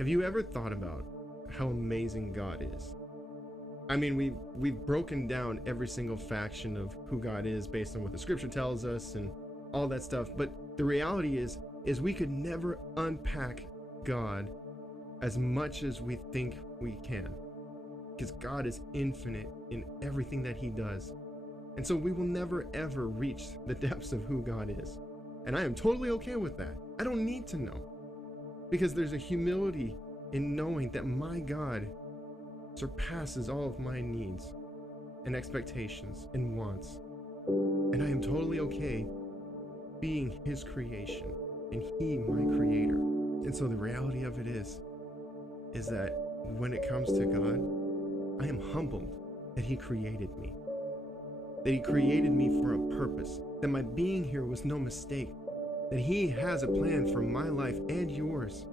Have you ever thought about how amazing God is? I mean, we've broken down every single faction of who God is based on what the scripture tells us and all that stuff, but the reality is we could never unpack God as much as we think we can, because God is infinite in everything that he does. And so we will never ever reach the depths of who God is. And I am totally okay with that. I don't need to know, because there's a humility in knowing that my God surpasses all of my needs and expectations and wants. And I am totally okay being his creation and he my creator. And so the reality of it is that when it comes to God, I am humbled that he created me. That he created me for a purpose. That my being here was no mistake. That he has a plan for my life and yours.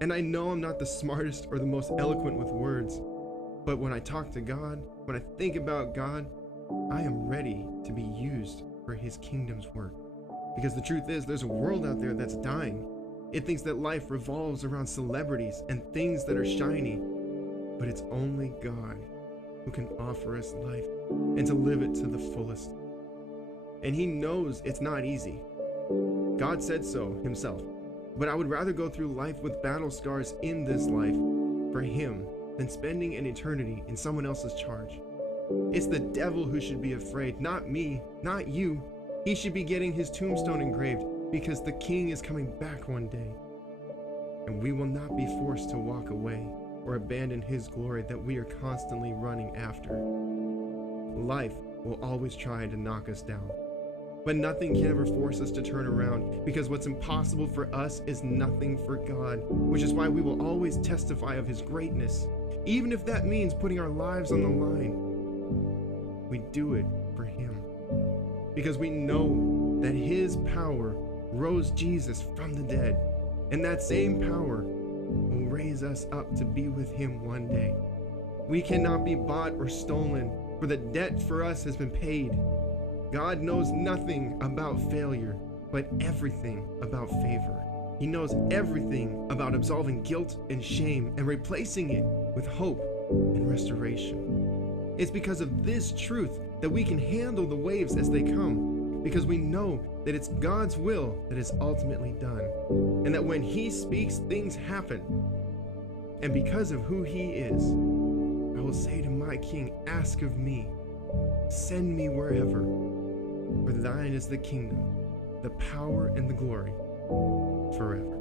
And I know I'm not the smartest or the most eloquent with words, but when I talk to God, when I think about God, I am ready to be used for his kingdom's work. Because the truth is, there's a world out there that's dying. It thinks that life revolves around celebrities and things that are shiny, but it's only God who can offer us life and to live it to the fullest. And he knows it's not easy. God said so himself. But I would rather go through life with battle scars in this life for him than spending an eternity in someone else's charge. It's the devil who should be afraid, not me, not you. He should be getting his tombstone engraved because the king is coming back one day. And we will not be forced to walk away or abandon his glory that we are constantly running after. Life will always try to knock us down. But nothing can ever force us to turn around, because what's impossible for us is nothing for God, which is why we will always testify of his greatness, even if that means putting our lives on the line. We do it for him, because we know that his power rose Jesus from the dead, and that same power will raise us up to be with him one day. We cannot be bought or stolen, for the debt for us has been paid. God knows nothing about failure, but everything about favor. He knows everything about absolving guilt and shame and replacing it with hope and restoration. It's because of this truth that we can handle the waves as they come, because we know that it's God's will that is ultimately done, and that when he speaks, things happen. And because of who he is, I will say to my King, ask of me, send me wherever. For thine is the kingdom, the power, and the glory forever.